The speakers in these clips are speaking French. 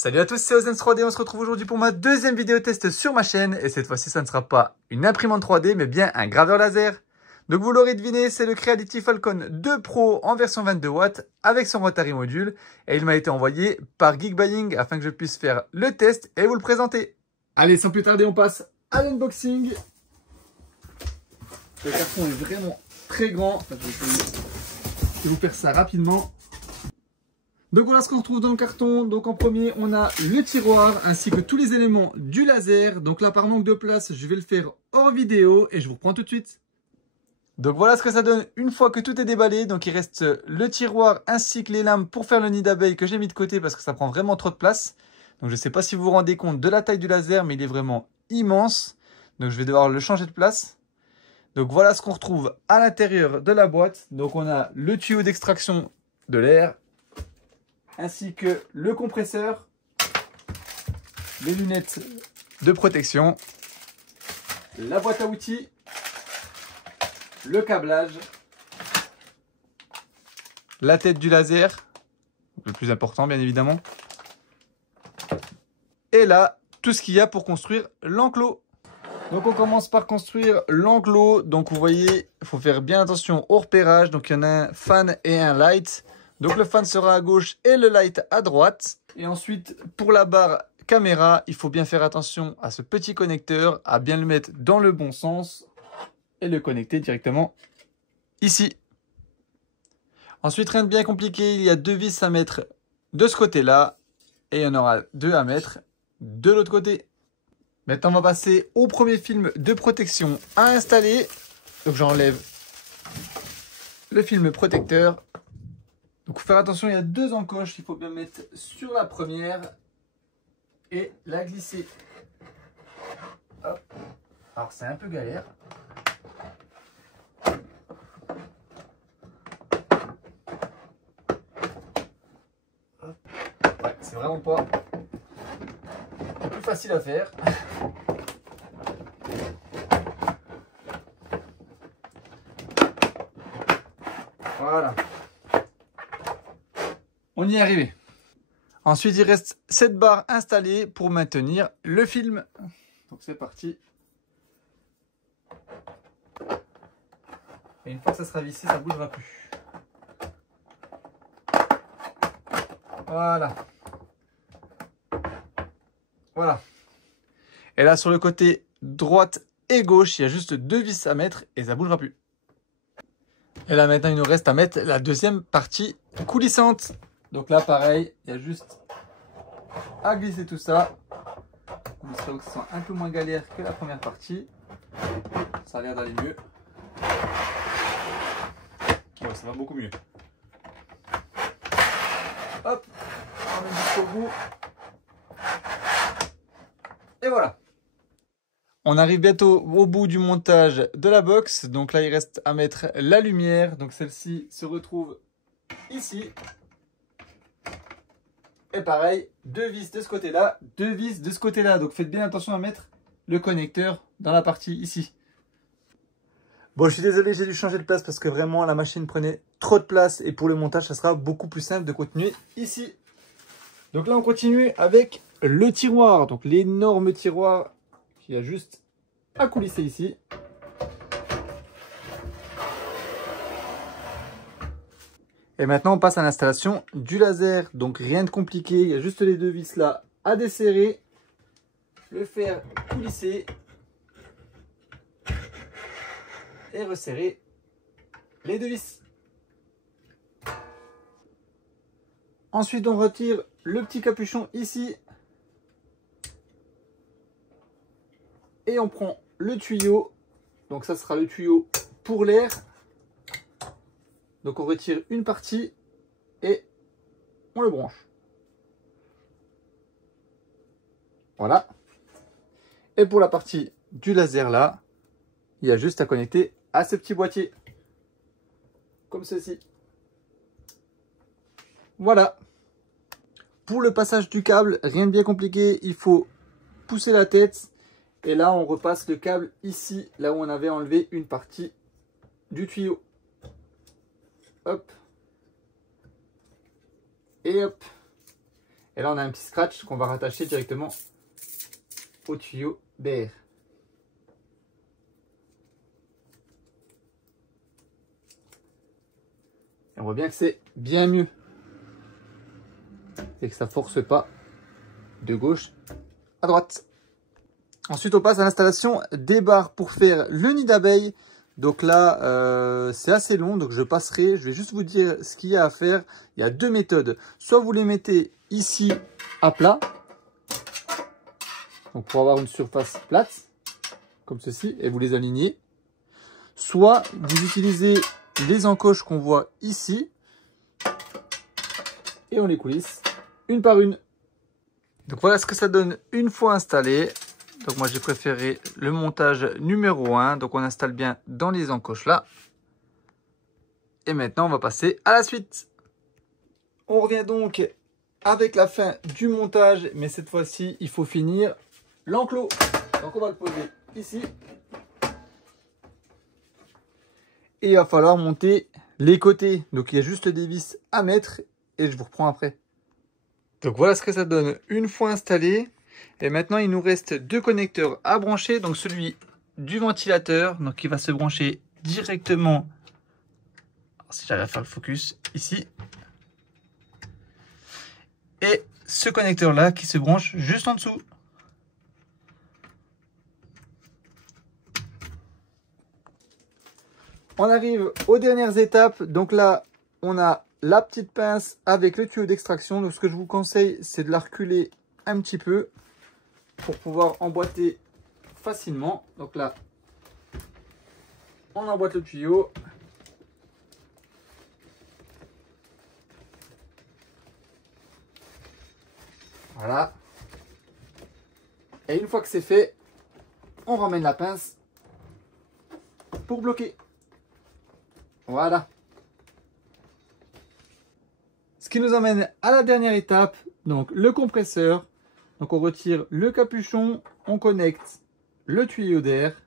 Salut à tous, c'est Ozen's3D, on se retrouve aujourd'hui pour ma deuxième vidéo test sur ma chaîne. Et cette fois-ci, ça ne sera pas une imprimante 3D, mais bien un graveur laser. Donc vous l'aurez deviné, c'est le Creality Falcon 2 Pro en version 22 watts avec son rotary module. Et il m'a été envoyé par Geekbuying afin que je puisse faire le test et vous le présenter. Allez, sans plus tarder, on passe à l'unboxing. Le carton est vraiment très grand. Je vais vous faire ça rapidement. Donc voilà ce qu'on retrouve dans le carton. Donc en premier, on a le tiroir ainsi que tous les éléments du laser. Donc là, par manque de place, je vais le faire hors vidéo et je vous reprends tout de suite. Donc voilà ce que ça donne une fois que tout est déballé. Donc il reste le tiroir ainsi que les lames pour faire le nid d'abeille que j'ai mis de côté parce que ça prend vraiment trop de place. Donc je ne sais pas si vous vous rendez compte de la taille du laser, mais il est vraiment immense. Donc je vais devoir le changer de place. Donc voilà ce qu'on retrouve à l'intérieur de la boîte. Donc on a le tuyau d'extraction de l'air, ainsi que le compresseur, les lunettes de protection, la boîte à outils, le câblage, la tête du laser, le plus important bien évidemment, et là, tout ce qu'il y a pour construire l'enclos. Donc on commence par construire l'enclos. Donc vous voyez, il faut faire bien attention au repérage. Donc il y en a un fan et un light. Donc le fan sera à gauche et le light à droite. Et ensuite, pour la barre caméra, il faut bien faire attention à ce petit connecteur, à bien le mettre dans le bon sens et le connecter directement ici. Ensuite, rien de bien compliqué, il y a deux vis à mettre de ce côté-là et il y en aura deux à mettre de l'autre côté. Maintenant, on va passer au premier film de protection à installer. Donc j'enlève le film protecteur. Donc, faut faire attention, il y a deux encoches, il faut bien mettre sur la première et la glisser. Hop. Alors, c'est un peu galère. Hop. Ouais, c'est vraiment pas le plus facile à faire. Voilà. On y est arrivé. Ensuite, il reste cette barre installée pour maintenir le film. Donc c'est parti. Et une fois que ça sera vissé, ça ne bougera plus. Voilà. Voilà. Et là, sur le côté droite et gauche, il y a juste deux vis à mettre et ça ne bougera plus. Et là, maintenant, il nous reste à mettre la deuxième partie coulissante. Donc là, pareil, il y a juste à glisser tout ça. On espère que ce soit un peu moins galère que la première partie. Ça a l'air d'aller mieux. Ouais, ça va beaucoup mieux. Hop, on met jusqu'au bout. Et voilà. On arrive bientôt au bout du montage de la box. Donc là, il reste à mettre la lumière. Donc celle-ci se retrouve ici. Et pareil, deux vis de ce côté-là, deux vis de ce côté-là. Donc faites bien attention à mettre le connecteur dans la partie ici. Bon, je suis désolé, j'ai dû changer de place parce que vraiment la machine prenait trop de place. Et pour le montage, ça sera beaucoup plus simple de continuer ici. Donc là, on continue avec le tiroir. Donc l'énorme tiroir qui a juste à coulisser ici. Et maintenant, on passe à l'installation du laser. Donc, rien de compliqué. Il y a juste les deux vis là à desserrer. Le faire coulisser. Et resserrer les deux vis. Ensuite, on retire le petit capuchon ici. Et on prend le tuyau. Donc, ça sera le tuyau pour l'air. Donc on retire une partie et on le branche. Voilà. Et pour la partie du laser là, il y a juste à connecter à ce petit boîtier. Comme ceci. Voilà. Pour le passage du câble, rien de bien compliqué. Il faut pousser la tête. Et là, on repasse le câble ici, là où on avait enlevé une partie du tuyau. Hop. Et hop. Et là, on a un petit scratch qu'on va rattacher directement au tuyau d'air. Et on voit bien que c'est bien mieux. Et que ça ne force pas de gauche à droite. Ensuite, on passe à l'installation des barres pour faire le nid d'abeille. Donc là, c'est assez long, donc je passerai. Je vais juste vous dire ce qu'il y a à faire. Il y a deux méthodes. Soit vous les mettez ici à plat, donc pour avoir une surface plate, comme ceci, et vous les alignez. Soit vous utilisez les encoches qu'on voit ici, et on les coulisse une par une. Donc voilà ce que ça donne une fois installé. Donc moi j'ai préféré le montage numéro 1. Donc on installe bien dans les encoches là. Et maintenant on va passer à la suite. On revient donc avec la fin du montage. Mais cette fois-ci il faut finir l'enclos. Donc on va le poser ici. Et il va falloir monter les côtés. Donc il y a juste des vis à mettre. Et je vous reprends après. Donc voilà ce que ça donne une fois installé. Et maintenant, il nous reste deux connecteurs à brancher. Donc celui du ventilateur, donc qui va se brancher directement. Alors, si j'arrive à faire le focus ici. Et ce connecteur là qui se branche juste en dessous. On arrive aux dernières étapes. Donc là, on a la petite pince avec le tuyau d'extraction. Donc ce que je vous conseille, c'est de la reculer un petit peu pour pouvoir emboîter facilement. Donc là, on emboîte le tuyau. Voilà. Et une fois que c'est fait, on ramène la pince pour bloquer. Voilà. Ce qui nous emmène à la dernière étape, donc le compresseur. Donc on retire le capuchon, on connecte le tuyau d'air.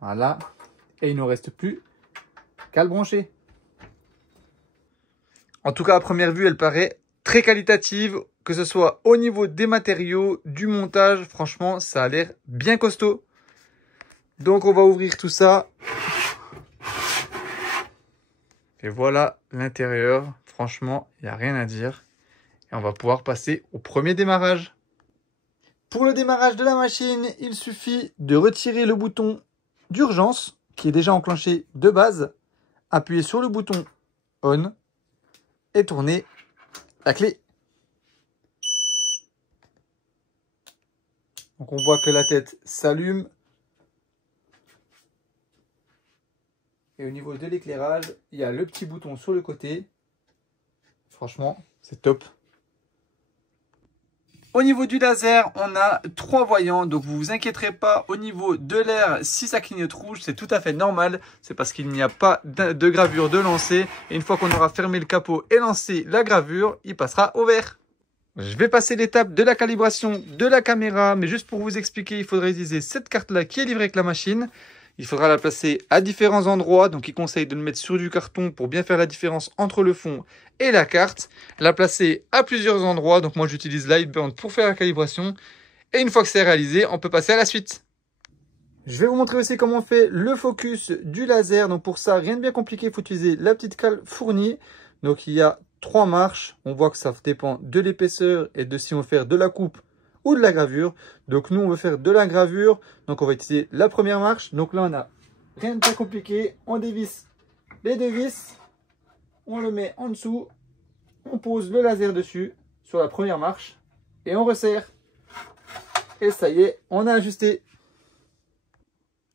Voilà. Et il ne nous reste plus qu'à le brancher. En tout cas, à première vue, elle paraît très qualitative, que ce soit au niveau des matériaux, du montage. Franchement, ça a l'air bien costaud. Donc on va ouvrir tout ça. Et voilà l'intérieur. Franchement, il n'y a rien à dire. Et on va pouvoir passer au premier démarrage. Pour le démarrage de la machine, il suffit de retirer le bouton d'urgence, qui est déjà enclenché de base. Appuyer sur le bouton ON et tourner la clé. Donc on voit que la tête s'allume. Et au niveau de l'éclairage, il y a le petit bouton sur le côté. Franchement, c'est top. Au niveau du laser, on a 3 voyants. Donc vous vous inquiéterez pas au niveau de l'air, si ça clignote rouge, c'est tout à fait normal. C'est parce qu'il n'y a pas de gravure de lancer. Et une fois qu'on aura fermé le capot et lancé la gravure, il passera au vert. Je vais passer l'étape de la calibration de la caméra. Mais juste pour vous expliquer, il faudrait utiliser cette carte-là qui est livrée avec la machine. Il faudra la placer à différents endroits, donc il conseille de le mettre sur du carton pour bien faire la différence entre le fond et la carte. La placer à plusieurs endroits, donc moi j'utilise Lightburn pour faire la calibration. Et une fois que c'est réalisé, on peut passer à la suite. Je vais vous montrer aussi comment on fait le focus du laser. Donc pour ça, rien de bien compliqué, il faut utiliser la petite cale fournie. Donc il y a 3 marches, on voit que ça dépend de l'épaisseur et de si on veut faire de la coupe ou de la gravure. Donc nous on veut faire de la gravure, donc on va utiliser la première marche. Donc là on a rien de très compliqué, on dévisse les deux vis, on le met en dessous, on pose le laser dessus sur la première marche et on resserre. Et ça y est, on a ajusté.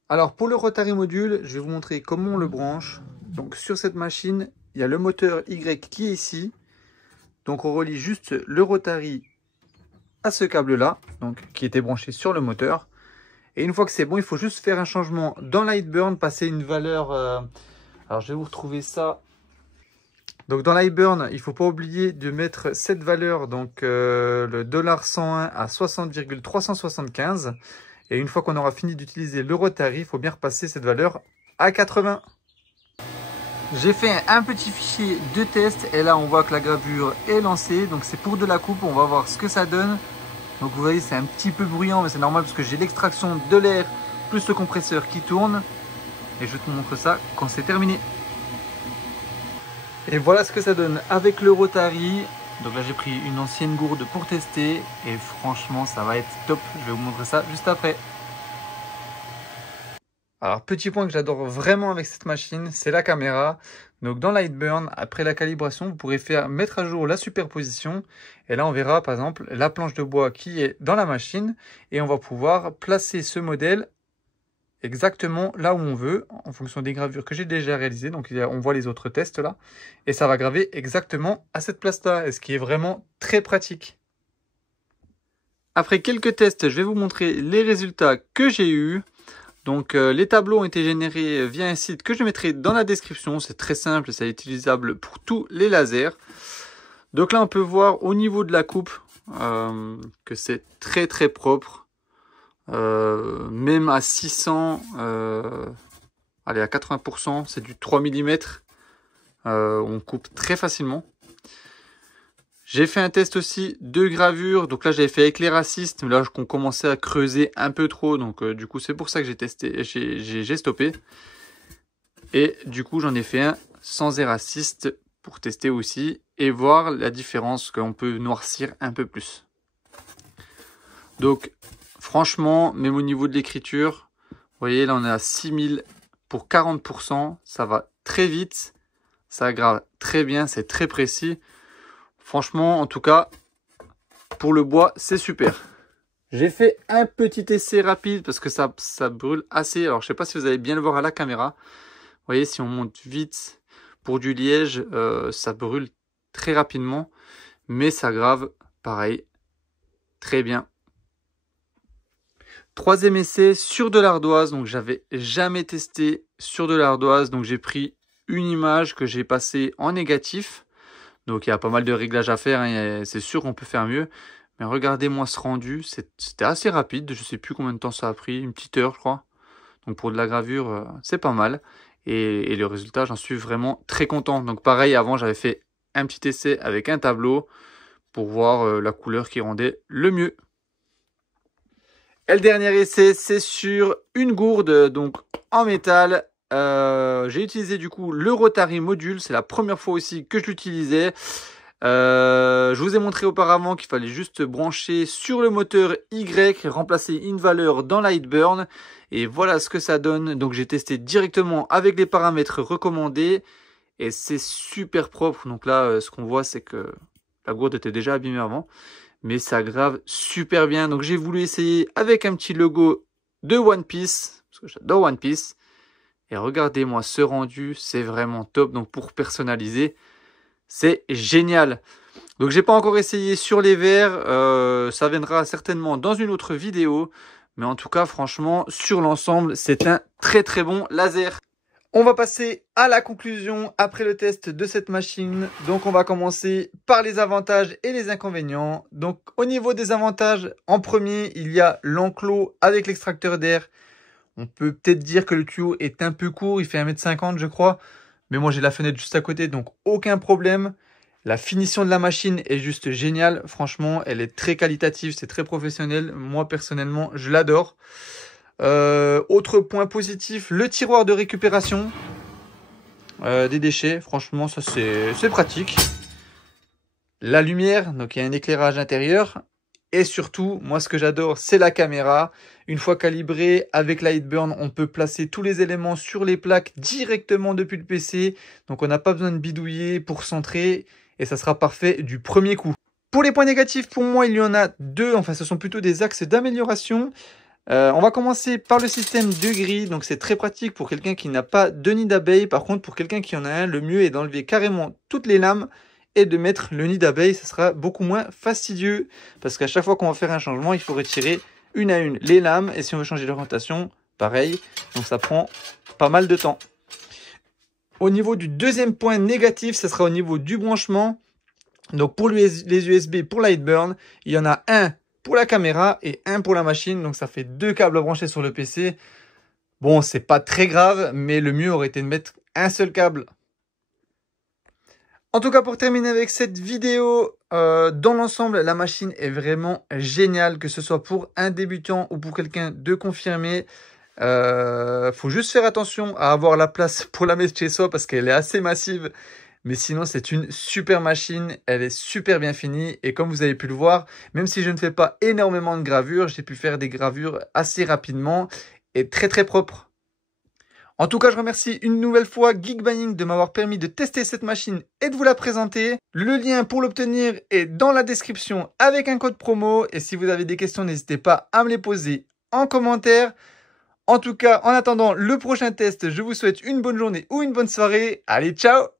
Alors pour le Rotary module, je vais vous montrer comment on le branche. Donc sur cette machine, il y a le moteur Y qui est ici. Donc on relie juste le Rotary à ce câble là, donc qui était branché sur le moteur. Et une fois que c'est bon, il faut juste faire un changement dans Lightburn, passer une valeur. Alors je vais vous retrouver ça. Donc dans Lightburn, il ne faut pas oublier de mettre cette valeur, donc le $101 à 60,375. Et une fois qu'on aura fini d'utiliser le Rotary, il faut bien repasser cette valeur à 80. J'ai fait un petit fichier de test et là on voit que la gravure est lancée. Donc c'est pour de la coupe, on va voir ce que ça donne. Donc vous voyez c'est un petit peu bruyant mais c'est normal parce que j'ai l'extraction de l'air plus le compresseur qui tourne. Et je te montre ça quand c'est terminé. Et voilà ce que ça donne avec le Rotary. Donc là j'ai pris une ancienne gourde pour tester et franchement ça va être top. Je vais vous montrer ça juste après. Alors petit point que j'adore vraiment avec cette machine, c'est la caméra. Donc dans Lightburn, après la calibration, vous pourrez mettre à jour la superposition. Et là on verra par exemple la planche de bois qui est dans la machine. Et on va pouvoir placer ce modèle exactement là où on veut, en fonction des gravures que j'ai déjà réalisées. Donc on voit les autres tests là. Et ça va graver exactement à cette place-là, ce qui est vraiment très pratique. Après quelques tests, je vais vous montrer les résultats que j'ai eus. Donc les tableaux ont été générés via un site que je mettrai dans la description. C'est très simple, c'est utilisable pour tous les lasers. Donc là on peut voir au niveau de la coupe que c'est très très propre. Même à 600, allez à 80%, c'est du 3 mm. On coupe très facilement. J'ai fait un test aussi de gravure. Donc là, j'avais fait avec les racistes. Mais là, on commençait à creuser un peu trop. Donc du coup, c'est pour ça que j'ai testé, j'ai stoppé. Et du coup, j'en ai fait un sans raciste pour tester aussi. Et voir la différence qu'on peut noircir un peu plus. Donc, franchement, même au niveau de l'écriture, vous voyez, là, on est à 6000 pour 40%. Ça va très vite. Ça grave très bien. C'est très précis. Franchement, en tout cas, pour le bois, c'est super. J'ai fait un petit essai rapide parce que ça brûle assez. Alors, je ne sais pas si vous allez bien le voir à la caméra. Vous voyez, si on monte vite pour du liège, ça brûle très rapidement. Mais ça grave, pareil, très bien. Troisième essai sur de l'ardoise. Donc, j'avais jamais testé sur de l'ardoise. Donc, j'ai pris une image que j'ai passée en négatif. Donc il y a pas mal de réglages à faire, hein. C'est sûr qu'on peut faire mieux. Mais regardez-moi ce rendu, c'était assez rapide. Je sais plus combien de temps ça a pris, une petite heure je crois. Donc pour de la gravure, c'est pas mal. Et le résultat, j'en suis vraiment très content. Donc pareil, avant j'avais fait un petit essai avec un tableau pour voir la couleur qui rendait le mieux. Et le dernier essai, c'est sur une gourde donc en métal. J'ai utilisé du coup le Rotary module, c'est la première fois aussi que je l'utilisais. Je vous ai montré auparavant qu'il fallait juste brancher sur le moteur Y, remplacer une valeur dans Lightburn. Et voilà ce que ça donne. Donc j'ai testé directement avec les paramètres recommandés. Et c'est super propre. Donc là, ce qu'on voit, c'est que la gourde était déjà abîmée avant. Mais ça grave super bien. Donc j'ai voulu essayer avec un petit logo de One Piece. Parce que j'adore One Piece. Et regardez-moi ce rendu, c'est vraiment top. Donc pour personnaliser, c'est génial. Donc j'ai pas encore essayé sur les verres. Ça viendra certainement dans une autre vidéo. Mais en tout cas, franchement, sur l'ensemble, c'est un très très bon laser. On va passer à la conclusion après le test de cette machine. Donc on va commencer par les avantages et les inconvénients. Donc au niveau des avantages, en premier, il y a l'enclos avec l'extracteur d'air. On peut peut-être dire que le tuyau est un peu court, il fait 1,50 m je crois. Mais moi j'ai la fenêtre juste à côté, donc aucun problème. La finition de la machine est juste géniale. Franchement, elle est très qualitative, c'est très professionnel. Moi personnellement, je l'adore. Autre point positif, le tiroir de récupération des déchets. Franchement, ça c'est pratique. La lumière, donc il y a un éclairage intérieur. Et surtout, moi ce que j'adore, c'est la caméra. Une fois calibrée avec Lightburn, on peut placer tous les éléments sur les plaques directement depuis le PC. Donc on n'a pas besoin de bidouiller pour centrer et ça sera parfait du premier coup. Pour les points négatifs, pour moi, il y en a deux. Enfin, ce sont plutôt des axes d'amélioration. On va commencer par le système de grille. Donc c'est très pratique pour quelqu'un qui n'a pas de nid d'abeille. Par contre, pour quelqu'un qui en a un, le mieux est d'enlever carrément toutes les lames et de mettre le nid d'abeille. Ça sera beaucoup moins fastidieux parce qu'à chaque fois qu'on va faire un changement, il faut retirer une à une les lames. Et si on veut changer d'orientation, pareil. Donc ça prend pas mal de temps. Au niveau du deuxième point négatif, ce sera au niveau du branchement. Donc pour les USB pour Lightburn, il y en a un pour la caméra et un pour la machine. Donc ça fait deux câbles branchés sur le PC. Bon, c'est pas très grave, mais le mieux aurait été de mettre un seul câble En tout cas, pour terminer avec cette vidéo, dans l'ensemble, la machine est vraiment géniale, que ce soit pour un débutant ou pour quelqu'un de confirmé. Faut juste faire attention à avoir la place pour la mettre chez soi parce qu'elle est assez massive. Mais sinon, c'est une super machine. Elle est super bien finie. Et comme vous avez pu le voir, même si je ne fais pas énormément de gravures, j'ai pu faire des gravures assez rapidement et très très propres. En tout cas, je remercie une nouvelle fois Geekbuying de m'avoir permis de tester cette machine et de vous la présenter. Le lien pour l'obtenir est dans la description avec un code promo. Et si vous avez des questions, n'hésitez pas à me les poser en commentaire. En tout cas, en attendant le prochain test, je vous souhaite une bonne journée ou une bonne soirée. Allez, ciao!